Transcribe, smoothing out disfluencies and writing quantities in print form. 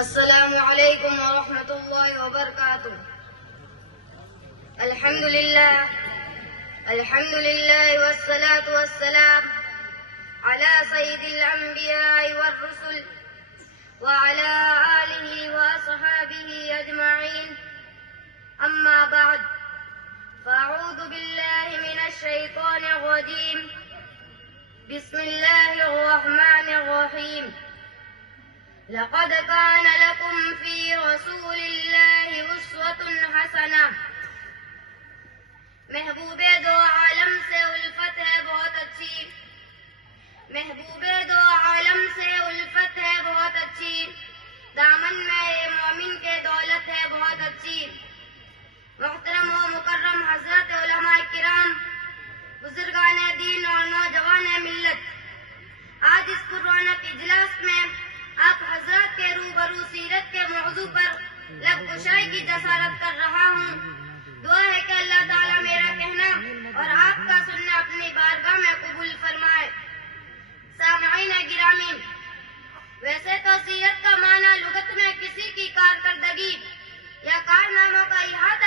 السلام علیکم ورحمۃ اللہ وبرکاتہ۔ الحمد للہ والصلاة والسلام على سید الانبیاء والرسل وعلى آلہ واصحابہ اجمعین، اما بعد فاعوذ باللہ من الشیطان الرجیم، بسم اللہ الرحمن الرحیم۔ لقد كان لكم في رسول الله أسوة حسنة۔ محبوب دو عالم سے الفت ہے بہت اچھی، محبوب دو عالم سے الفت ہے بہت اچھی، دامن میں مومن کے دولت ہے بہت اچھی۔ محترم و مکرم حضرت علماء کرام، بزرگان دین اور نوجوان ملت، آج اس پررونق اجلاس میں آپ حضرات کے روبرو سیرت کے موضوع پر لب کشائی کی جسارت کر رہا ہوں۔ دعا ہے کہ اللہ تعالیٰ میرا کہنا اور آپ کا سننا اپنی بارگاہ میں قبول فرمائے۔ سامعین گرامی، ویسے تو سیرت کا معنی لغت میں کسی کی کارکردگی یا کارناموں کا احاطہ